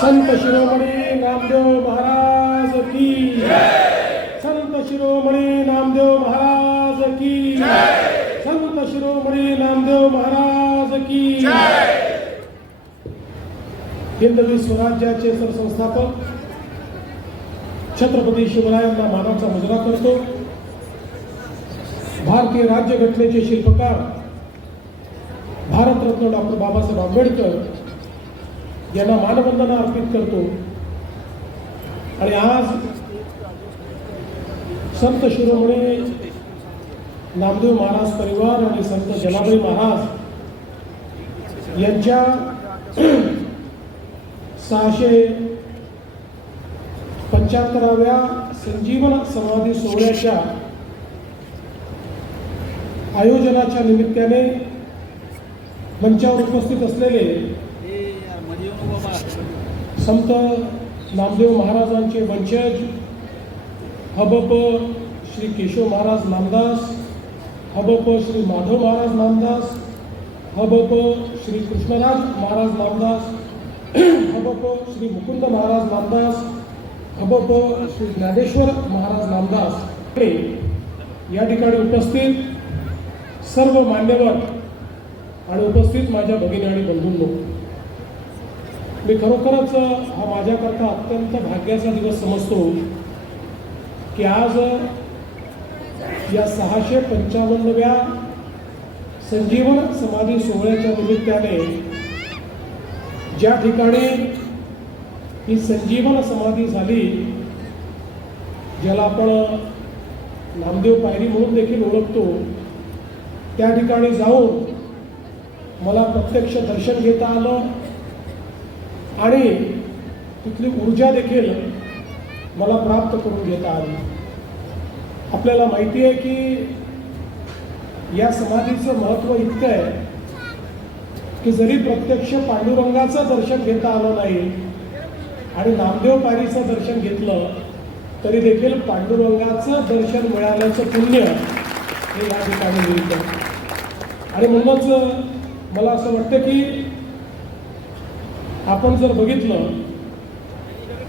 संत शिरोमणी नामदेव महाराज की संत शिरोमणी नामदेव महाराज की संत शिरोमणी नामदेव महाराज की हिंदवी स्वराज्याचे सरसंस्थापक छत्रपती शिवरायांना मानाचा मुजरा करतो. भारतीय राज्यघटनेचे शिल्पकार भारतरत्न डॉक्टर बाबासाहेब आंबेडकर यांना मानवंदना अर्पित करतो. आणि आज संत शिरोमणी नामदेव महाराज परिवार आणि संत जनाबाई महाराज यांच्या सहाशे पंच्याहत्तराव्या संजीवन समाधी सोहळ्याच्या आयोजनाच्या निमित्ताने मंचावर उपस्थित असलेले संत नामदेव महाराजांचे वंशज हबप श्री केशव महाराज नामदास हबप श्री माधव महाराज नामदास हबप श्री कृष्णराज महाराज नामदास हबप श्री मुकुंद महाराज नामदास हबप श्री ज्ञानेश्वर महाराज नामदास. हे या ठिकाणी उपस्थित सर्व मान्यवर आणि उपस्थित माझ्या भगिनी आणि बंधूंनो. मी खरोखरच हा माझ्याकरता अत्यंत भाग्याचा दिवस समजतो की आज या सहाशे पंचावन्नव्या संजीवन समाधी सोहळ्याच्या निमित्ताने ज्या ठिकाणी ही संजीवन समाधी झाली ज्याला आपण नामदेव पायरी म्हणून देखील ओळखतो त्या ठिकाणी जाऊन मला प्रत्यक्ष दर्शन घेता आलं. आणि तिथली ऊर्जा देखील मला प्राप्त करून घेता आली. आपल्याला माहिती आहे की या समाधीचं महत्त्व इतकं आहे की जरी प्रत्यक्ष पांडुरंगाचं दर्शन घेता आलं नाही आणि नामदेव पारीचं दर्शन घेतलं तरी देखील पांडुरंगाचं दर्शन मिळाल्याचं पुण्य हे या ठिकाणी मिळतं. आणि म्हणूनच मला असं वाटतं की आपण जर बघितलं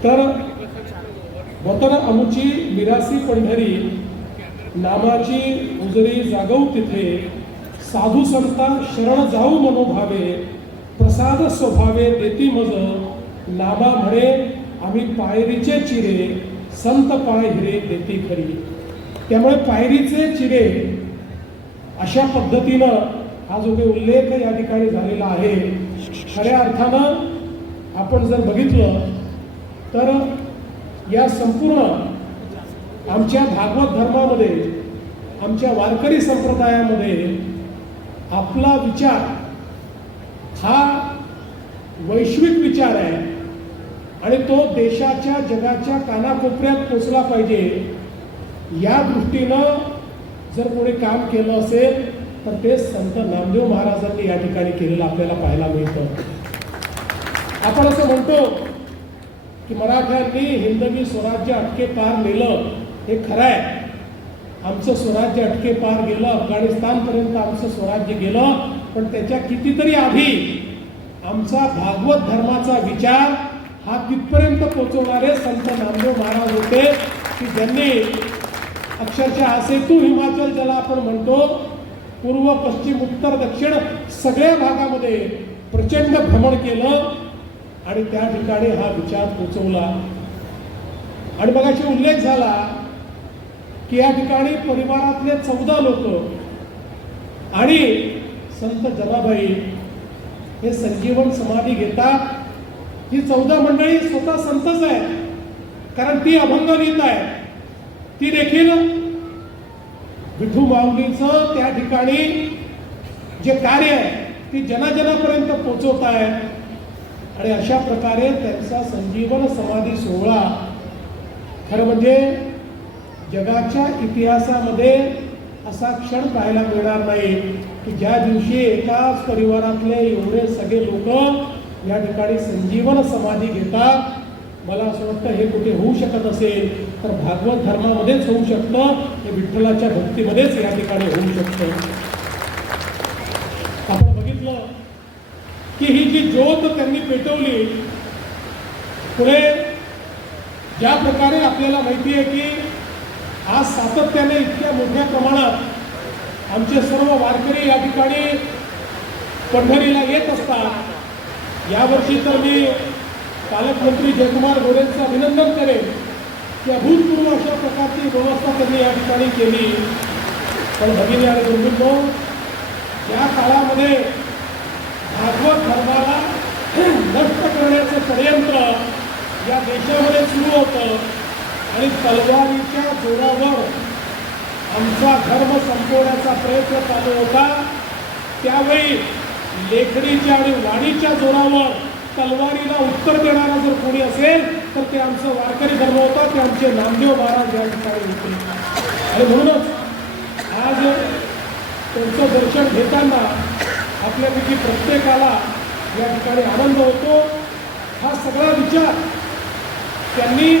तर वतन अमुची विरासी पंढरी नामाची उजरी जागव तिथे साधू संता शरण जाऊ मनोभावे प्रसाद स्वभावे देती मज नामा म्हणे आम्ही पायरीचे चिरे संत पाय हिरे देती खरी. त्यामुळे पायरीचे चिरे अशा पद्धतीनं हा जो काही उल्लेख या ठिकाणी झालेला आहे खऱ्या अर्थानं आपण जर बघितलं तर या संपूर्ण आमच्या भागवत धर्मामध्ये आमच्या वारकरी संप्रदायामध्ये आपला विचार हा वैश्विक विचार आहे. आणि तो देशाच्या जगाच्या कानाकोपऱ्यात पोचला पाहिजे. या दृष्टीनं जर कोणी काम केलं असेल तर ते संत नामदेव महाराजांनी या ठिकाणी केलेलं आपल्याला पाहायला मिळतं. आपण असं म्हणतो की मराठ्यांनी हिंदवी स्वराज्य अटके पार नेलं हे खरं आहे. आमचं स्वराज्य अटके पार गेलं अफगाणिस्तानपर्यंत आमचं स्वराज्य गेलं पण त्याच्या कितीतरी आधी आमचा भागवत धर्माचा विचार हा तिथपर्यंत पोचवणारे संत नामदेव महाराज होते की ज्यांनी अक्षरशः असेतू हिमाचल ज्याला आपण म्हणतो पूर्व पश्चिम उत्तर दक्षिण सगळ्या भागामध्ये प्रचंड भ्रमण केलं आणि त्या ठिकाणी हा विचार पोचवला. आणि मग अशी उल्लेख झाला की या ठिकाणी परिवारातले चौदा लोक आणि संत जनाबाई हे संजीवन समाधी घेतात. ही चौदा मंडळी स्वतः संतच आहे कारण ती अभंग गीत आहे ती देखील विठू माऊलीचं त्या ठिकाणी जे कार्य आहे ती जनाजनापर्यंत पोचवत आहे आणि अशा प्रकारे त्यांचा संजीवन समाधी सोहळा खरं म्हणजे जगाच्या इतिहासामध्ये असा क्षण पाहायला मिळणार नाही की ज्या दिवशी एकाच परिवारातले एवढे सगळे लोक या ठिकाणी संजीवन समाधी घेतात. मला असं वाटतं हे कुठे होऊ शकत असेल तर भागवत धर्मामध्येच होऊ शकतं. हे विठ्ठलाच्या भक्तीमध्येच या ठिकाणी होऊ शकतं आपण बघितलं की ही जी ज्योत त्यांनी पेटवली पुढे ज्या प्रकारे आपल्याला माहिती आहे की आज सातत्याने इतक्या मोठ्या प्रमाणात आमचे सर्व वारकरी या ठिकाणी पंढरीला येत असतात. यावर्षी तर मी पालकमंत्री जयकुमार गोरेंचं अभिनंदन करेन की अभूतपूर्व अशा प्रकारची व्यवस्था त्यांनी या ठिकाणी केली. पण भगिनी आणि बंधूंनो या काळामध्ये भागवत धर्माला नष्ट करण्याचं षडयंत्र या देशामध्ये सुरू होतं. आणि तलवारीच्या जोरावर आमचा धर्म संपवण्याचा प्रयत्न चालू होता. त्यावेळी लेखणीच्या आणि वाणीच्या जोरावर तलवारीला उत्तर देणारा जर कोणी असेल तर ते आमचं वारकरी धर्म होता. ते आमचे नामदेव महाराज या ठिकाणी होते. आणि म्हणूनच आज त्यांचं दर्शन घेताना आपल्यापैकी प्रत्येकाला या ठिकाणी आनंद होतो. हा सगळा विचार त्यांनी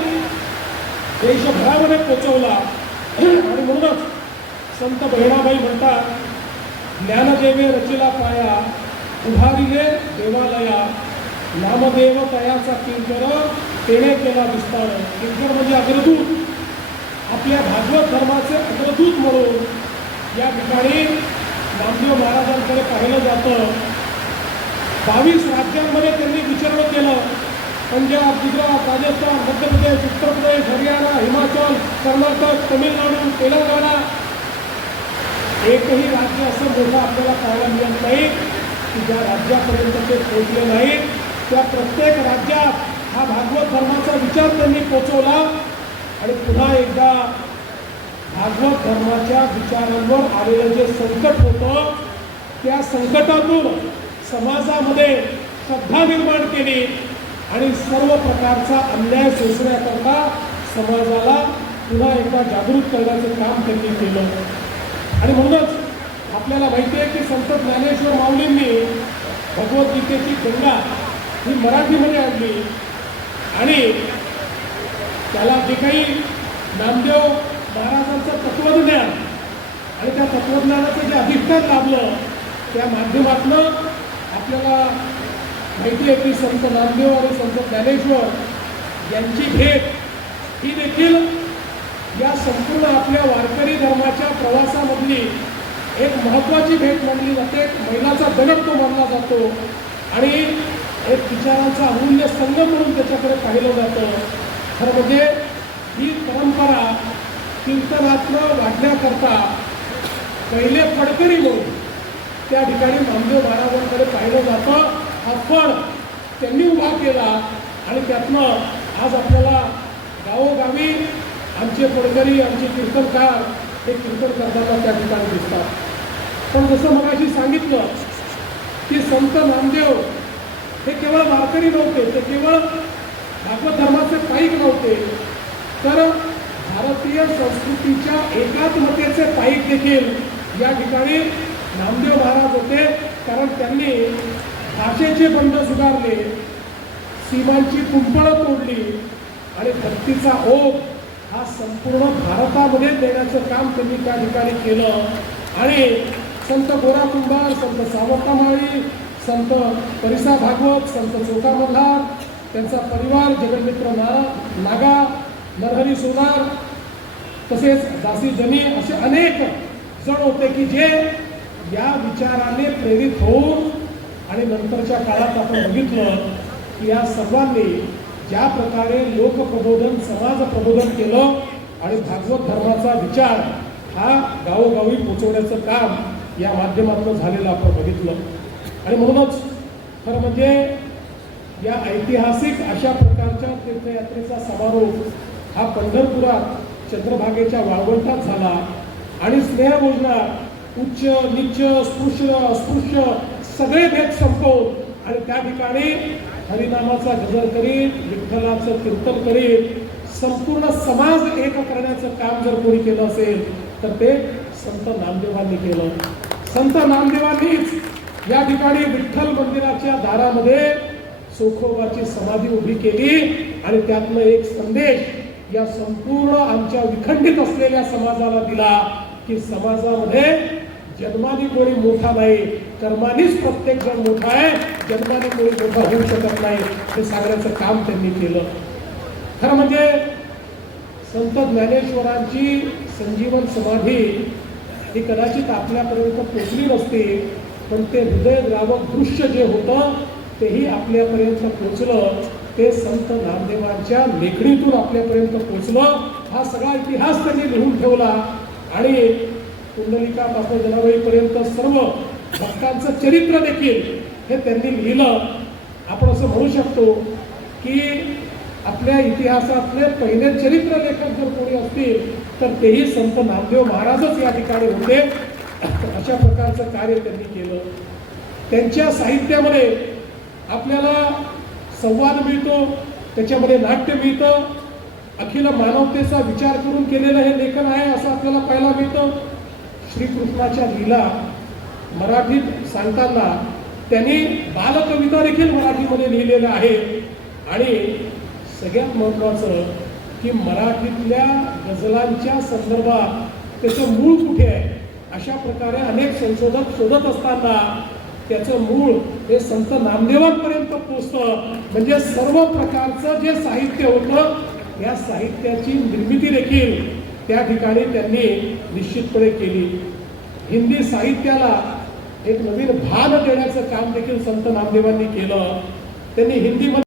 देशभरामध्ये पोचवला. आणि म्हणूनच संत बहिणाबाई म्हणतात ज्ञानदेवे रचिला पाया उभारिले देवालया. नामदेव तयाचा किंकर तेणे केला विस्तार. किंकर म्हणजे अग्रदूत. आपल्या भागवत धर्माचे अग्रदूत म्हणून या ठिकाणी नामदेव महाराजांकडे पाहिलं जातं. बावीस राज्यांमध्ये त्यांनी विचारणं केलं. पंजाब गुजरात राजस्थान मध्य प्रदेश उत्तर प्रदेश हरियाणा हिमाचल कर्नाटक तमिळनाडू तेलंगणा. एकही राज्य असं मोठं आपल्याला पाहायला मिळत नाही की ज्या राज्यापर्यंत ते पोहोचले नाहीत त्या प्रत्येक राज्यात हा भागवत धर्माचा विचार त्यांनी पोचवला. आणि पुन्हा एकदा भागवत धर्माच्या विचारांवर आलेलं जे संकट होतं त्या संकटातून समाजामध्ये श्रद्धा निर्माण केली आणि सर्व प्रकारचा अन्याय सोसण्याकरता समाजाला पुन्हा एकदा जागृत करण्याचं काम त्यांनी केलं. आणि म्हणूनच आपल्याला माहिती आहे की संत ज्ञानेश्वर माऊलींनी भगवद्गीतेची गंगा ही मराठीमध्ये आणली. आणि त्याला जे काही नामदेव महाराजांचं तत्वज्ञान आणि त्या तत्वज्ञानाचं जे अधिकतर लाभलं त्या माध्यमातून आपल्याला माहिती आहे की संत नामदेव आणि संत ज्ञानेश्वर यांची भेट ही देखील या संपूर्ण आपल्या वारकरी धर्माच्या प्रवासामधली एक महत्त्वाची भेट मानली जाते. एक महिलाचा दगड तो मानला जातो आणि एक विचारांचा अमूल्य संघ म्हणून त्याच्याकडे पाहिलं जातं. खरं म्हणजे ही परंपरा कीर्तनात्मक वाढण्याकरता पहिले फडकरी म्हणून त्या ठिकाणी नामदेव महाराजांकडे पाहिलं जातं. हा फड त्यांनी उभा केला आणि त्यातनं आज आपल्याला गावोगावी आमचे फडकरी आमचे कीर्तनकार हे कीर्तन करताना त्या ठिकाणी दिसतात. पण जसं मगाशी सांगितलं की संत नामदेव हे केवळ वारकरी नव्हते ते केवळ भागवत धर्माचे पाईक नव्हते. तर भारतीय संस्कृतीच्या एकात्मतेचे पाईक देखील या ठिकाणी नामदेव महाराज होते. कारण त्यांनी भाषेचे बंध सुधारले सीमांची कुंपळं तोडली आणि भक्तीचा ओघ हा संपूर्ण भारतामध्ये देण्याचं काम त्यांनी त्या ठिकाणी केलं. आणि संत गोरा कुंभार संत सावतामाळी संत परिसा भागवत संत चोका मल्हार त्यांचा परिवार जगन्मित्र ना नागा नरहरी सोनार तसेच दासी जमी असे अनेक जण होते की जे या विचाराने प्रेरित होऊन आणि नंतरच्या काळात आपण बघितलं की या सर्वांनी ज्या प्रकारे लोकप्रबोधन समाज प्रबोधन केलं आणि भागवत धर्माचा विचार हा गावोगावी पोचवण्याचं काम या माध्यमातून झालेलं आपण बघितलं. आणि म्हणूनच खरं म्हणजे या ऐतिहासिक अशा प्रकारच्या तीर्थयात्रेचा समारोप हा पंढरपुरात चंद्रभागेच्या वाळवंटात झाला आणि स्नेहभोजनात उच्च निच्च स्पृश्य अस्पृश्य सगळे भेद संपवून आणि त्या ठिकाणी हरिनामाचा गजर करीत विठ्ठलाचं कीर्तन करीत संपूर्ण समाज एक करण्याचं काम जर कोणी केलं असेल तर ते संत नामदेवांनी केलं. संत नामदेवांनीच या ठिकाणी विठ्ठल मंदिराच्या दारामध्ये सोखोबाची समाधी उभी केली आणि त्यातनं एक संदेश या संपूर्ण आमच्या विखंडित असलेल्या समाजाला दिला की समाजामध्ये जन्माने कोणी मोठा नाही कर्मानेच प्रत्येक जण मोठा आहे जन्माने कोणी मोठा होऊ शकत नाही हे सांगण्याचं काम त्यांनी केलं. खरं म्हणजे संत ज्ञानेश्वरांची संजीवन समाधी ही कदाचित आपल्यापर्यंत पोचली नसते पण ते हृदयद्रावक दृश्य जे होतं तेही आपल्यापर्यंत पोचलं. ते संत नामदेवांच्या लेखणीतून आपल्यापर्यंत पोचलं हा सगळा इतिहास त्यांनी लिहून ठेवला. आणि कुंडलिकापासून जनावरीपर्यंत सर्व भक्तांचं चरित्र देखील हे त्यांनी लिहिलं. आपण असं म्हणू शकतो की आपल्या इतिहासातले पहिले चरित्र लेखक जर कोणी असतील तर तेही संत नामदेव महाराजच या ठिकाणी होते. अशा प्रकारचं कार्य त्यांनी केलं. त्यांच्या साहित्यामध्ये आपल्याला संवाद मिळतो त्याच्यामध्ये नाट्य मिळतं. अखिल मानवतेचा विचार करून केलेलं हे लेखन आहे असं आपल्याला पाहायला मिळतं. श्रीकृष्णाच्या लीला मराठीत सांगताना त्यांनी बालकविता देखील मराठीमध्ये लिहिलेलं आहे. आणि सगळ्यात महत्त्वाचं की मराठीतल्या गझलांच्या संदर्भात त्याचं मूळ कुठे आहे? अशा प्रकारे अनेक संशोधक शोधत असताना त्याचं मूळ हे संत नामदेवांपर्यंत पोचतं म्हणजे सर्व प्रकारचं जे साहित्य होतं या साहित्याची निर्मिती देखील त्या ठिकाणी त्यांनी निश्चितपणे केली. हिंदी साहित्याला एक नवीन भान देण्याचं काम देखील संत नामदेवांनी केलं. त्यांनी हिंदीमध्ये